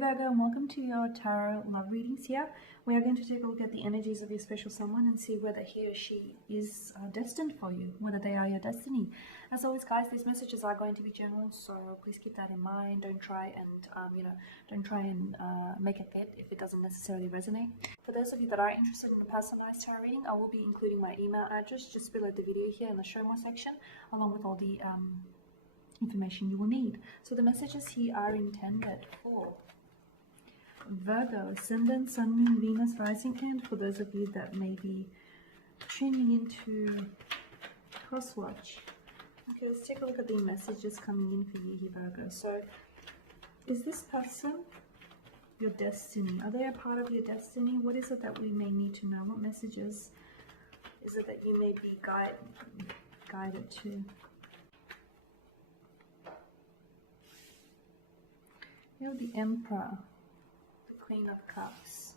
Virgo, and welcome to your tarot love readings here. We are going to take a look at the energies of your special someone and see whether he or she is destined for you, whether they are your destiny. As always, guys, these messages are going to be general, so please keep that in mind. Don't try and make it fit if it doesn't necessarily resonate. For those of you that are interested in a personalized tarot reading, I will be including my email address just below the video here in the show more section, along with all the information you will need. So the messages here are intended for Virgo, Ascendant, Sun, Moon, Venus, Rising, and for those of you that may be tuning into Crosswatch. Okay, let's take a look at the messages coming in for you here, Virgo. So, is this person your destiny? Are they a part of your destiny? What is it that we may need to know? What messages is it that you may be guided to? You have the Emperor, Queen of Cups,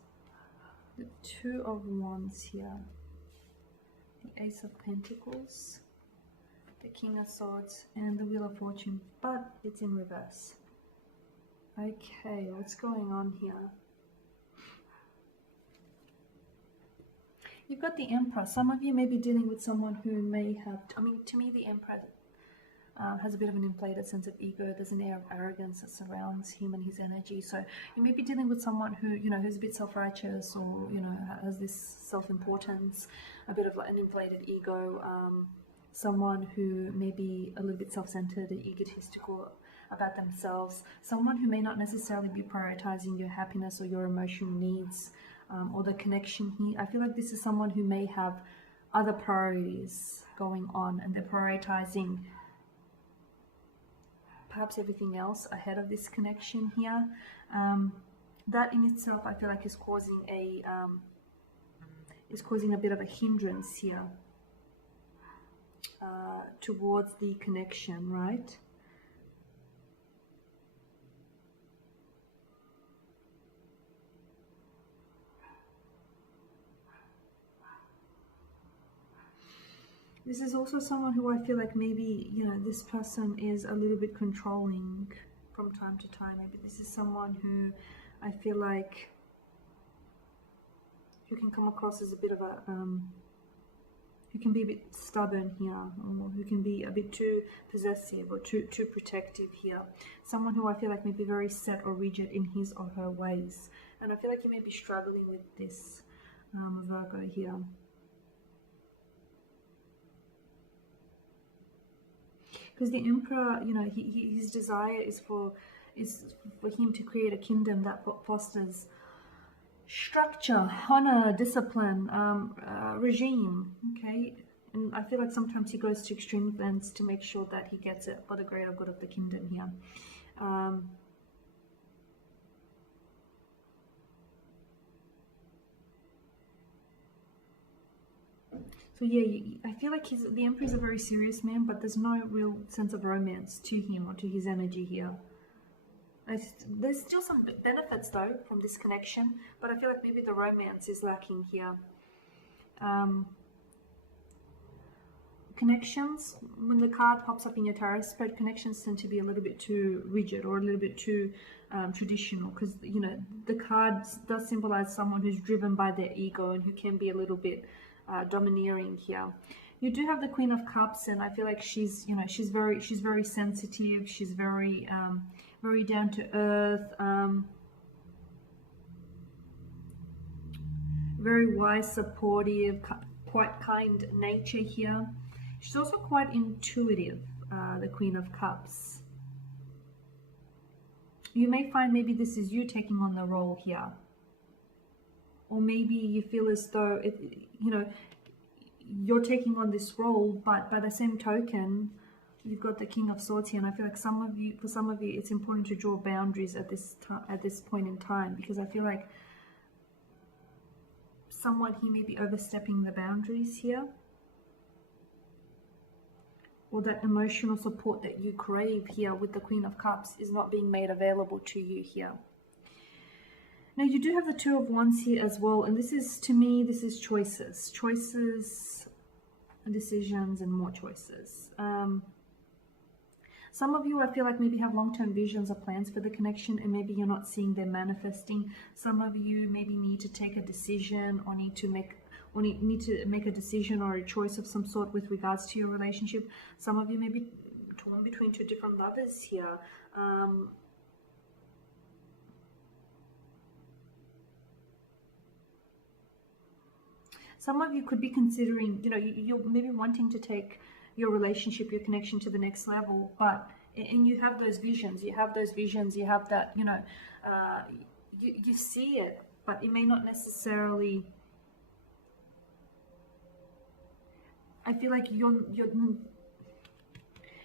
the Two of Wands here, the Ace of Pentacles, the King of Swords, and the Wheel of Fortune, but it's in reverse. Okay, what's going on here? You've got the Emperor. Some of you may be dealing with someone who may have, to me the Emperor has a bit of an inflated sense of ego. There's an air of arrogance that surrounds him and his energy. So you may be dealing with someone who, who's a bit self-righteous or, has this self-importance, a bit of like an inflated ego, someone who may be a little bit self-centered and egotistical about themselves, someone who may not necessarily be prioritizing your happiness or your emotional needs or the connection here. I feel like this is someone who may have other priorities going on and they're prioritizing perhaps everything else ahead of this connection here. That in itself, I feel like is causing a bit of a hindrance here towards the connection, right? This is also someone who I feel like maybe, this person is a little bit controlling from time to time. Maybe this is someone who I feel like you can come across as a bit of a, who can be a bit stubborn here, or who can be a bit too possessive or too protective here. Someone who I feel like may be very set or rigid in his or her ways. And I feel like you may be struggling with this, Virgo here. Because the Emperor, his desire is for him to create a kingdom that fosters structure, honor, discipline, regime. Okay, and I feel like sometimes he goes to extreme ends to make sure that he gets it for the greater good of the kingdom here. So yeah, I feel like the Emperor is a very serious man, but there's no real sense of romance to him or to his energy here. There's still some benefits though from this connection, but I feel like maybe the romance is lacking here. Connections, when the card pops up in your tarot spread, connections tend to be a little bit too rigid or a little bit too traditional, because the card does symbolize someone who's driven by their ego and who can be a little bit domineering here. You do have the Queen of Cups, and I feel like she's very sensitive. She's very very down to earth, very wise, supportive, quite kind nature here. She's also quite intuitive, the Queen of Cups. You may find maybe this is you taking on the role here. Or maybe you feel as though, you're taking on this role, but by the same token, you've got the King of Swords here. And I feel like for some of you, it's important to draw boundaries at this point in time, because I feel like someone here may be overstepping the boundaries here. Or that emotional support that you crave here with the Queen of Cups is not being made available to you here. Now you do have the Two of Wands here as well, and this is, to me, this is choices and decisions and more choices. Some of you, I feel like, maybe have long-term visions or plans for the connection, and maybe you're not seeing them manifesting. Some of you maybe need to take a decision, or need to make a decision or a choice of some sort with regards to your relationship. Some of you may be torn between two different lovers here. Some of you could be considering, you're maybe wanting to take your relationship, your connection to the next level, and you have those visions, you have that, you see it, but it may not necessarily, I feel like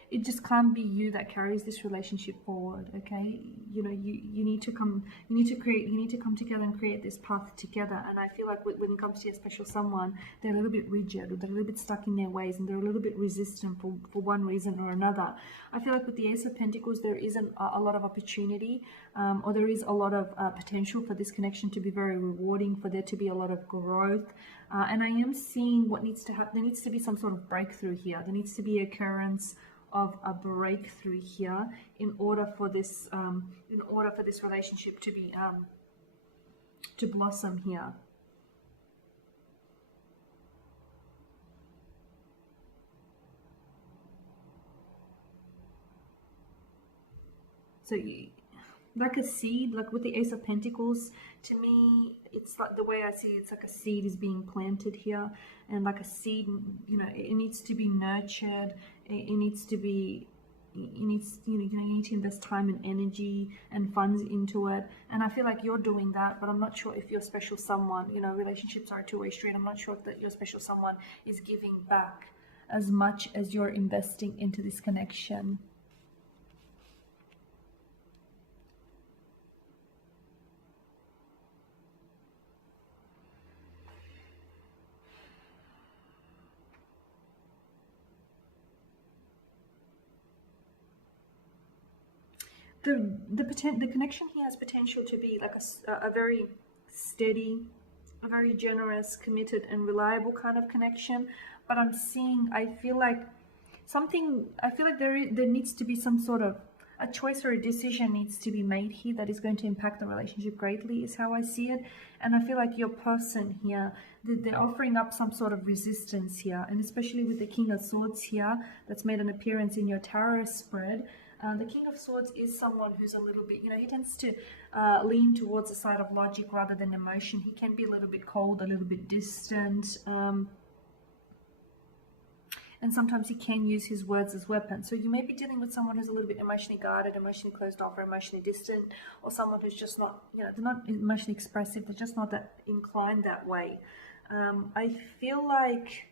it just can't be you that carries this relationship forward. Okay, you need to come together and create this path together. And I feel like when it comes to your special someone, they're a little bit rigid, or they're a little bit stuck in their ways, and they're a little bit resistant for one reason or another. I feel like with the Ace of Pentacles, there isn't a lot of opportunity, or there is a lot of potential for this connection to be very rewarding, for there to be a lot of growth. And I am seeing what needs to happen. There needs to be some sort of breakthrough here. There needs to be occurrence of a breakthrough here in order for this relationship to be to blossom here. So like a seed, like with the Ace of Pentacles, to me, it's like, the way I see it, it's like a seed is being planted here, and like a seed, it needs to be nurtured. It needs to be, you need to invest time and energy and funds into it. And I feel like you're doing that, but I'm not sure if your special someone, relationships are a two-way street. I'm not sure if that your special someone is giving back as much as you're investing into this connection. The connection here has potential to be like a very steady, a very generous, committed, and reliable kind of connection. But I feel like there needs to be some sort of a choice or a decision needs to be made here that is going to impact the relationship greatly, is how I see it. And I feel like your person here, they're offering up some sort of resistance here, and especially with the King of Swords here that's made an appearance in your tarot spread. The King of Swords is someone who's a little bit, he tends to lean towards the side of logic rather than emotion. He can be a little bit cold, a little bit distant, and sometimes he can use his words as weapons. So you may be dealing with someone who's a little bit emotionally guarded, emotionally closed off, or emotionally distant, or someone who's just not, they're not emotionally expressive, they're just not that inclined that way. I feel like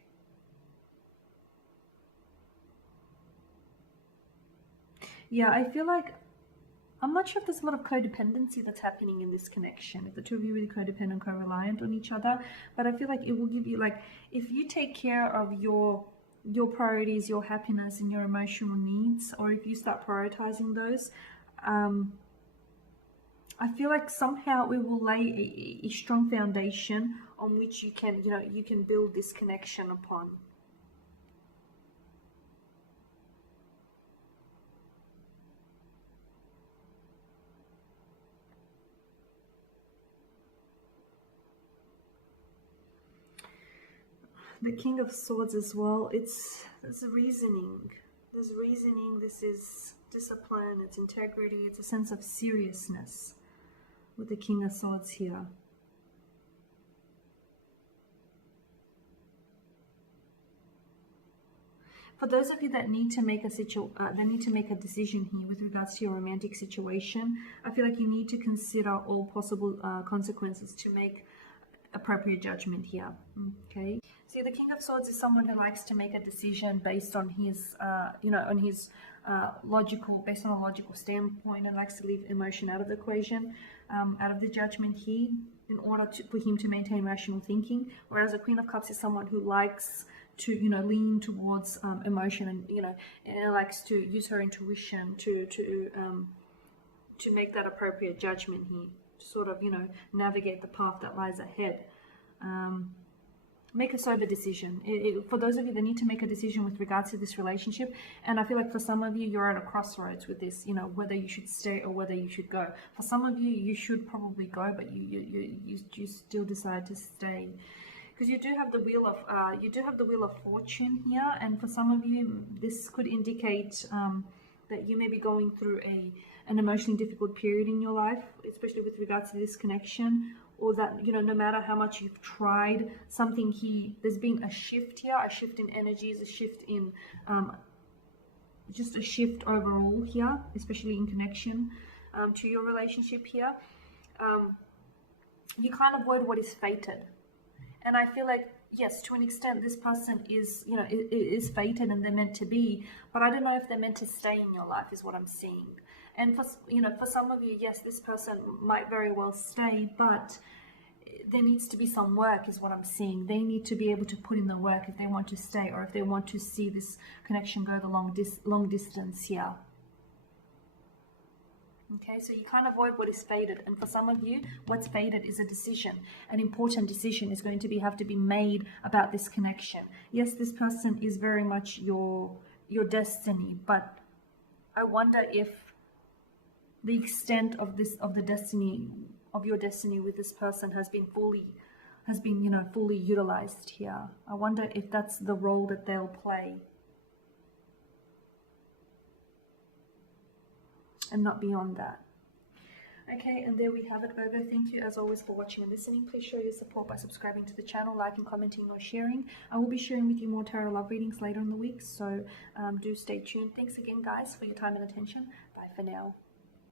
I'm not sure if there's a lot of codependency that's happening in this connection, if the two of you really codependent, co-reliant on each other. But I feel like it will give you, like, if you take care of your priorities, your happiness, and your emotional needs, or if you start prioritizing those, I feel like somehow it will lay a strong foundation on which you can build this connection upon. The King of Swords as well, there's reasoning, this is discipline, it's integrity, it's a sense of seriousness with the King of Swords here. For those of you that need to make a decision here with regards to your romantic situation, I feel like you need to consider all possible consequences to make appropriate judgment here. Okay. See, the King of Swords is someone who likes to make a decision based on his, based on a logical standpoint, and likes to leave emotion out of the equation, out of the judgment here, in order for him to maintain rational thinking. Whereas the Queen of Cups is someone who likes to, lean towards emotion, and likes to use her intuition to make that appropriate judgment here, to sort of, navigate the path that lies ahead. make a sober decision. For those of you that need to make a decision with regards to this relationship, and I feel like for some of you, you're at a crossroads with this, you know, whether you should stay or whether you should go. For some of you, you should probably go, but you still decide to stay. Because you do have the wheel of fortune here, and for some of you, this could indicate that you may be going through an emotionally difficult period in your life, especially with regards to this connection, or that, you know, no matter how much you've tried something here, there's been a shift here, a shift in energies, a shift in just a shift overall here, especially in connection to your relationship here. You can't avoid what is fated. And I feel like, yes, to an extent, this person is, you know, is fated and they're meant to be, but I don't know if they're meant to stay in your life is what I'm seeing. And for, you know, for some of you, yes, this person might very well stay, but there needs to be some work is what I'm seeing. They need to be able to put in the work if they want to stay, or if they want to see this connection go the long distance here. Okay, so you can't avoid what is fated, and for some of you, what's fated is a decision. An important decision is going to have to be made about this connection. Yes, this person is very much your destiny, but I wonder if the extent of your destiny with this person has been fully utilized here. I wonder if that's the role that they'll play, and not beyond that. Okay, and there we have it, Virgo. Thank you as always for watching and listening. Please show your support by subscribing to the channel, liking, commenting, or sharing. I will be sharing with you more tarot love readings later in the week, so do stay tuned. Thanks again, guys, for your time and attention. Bye for now.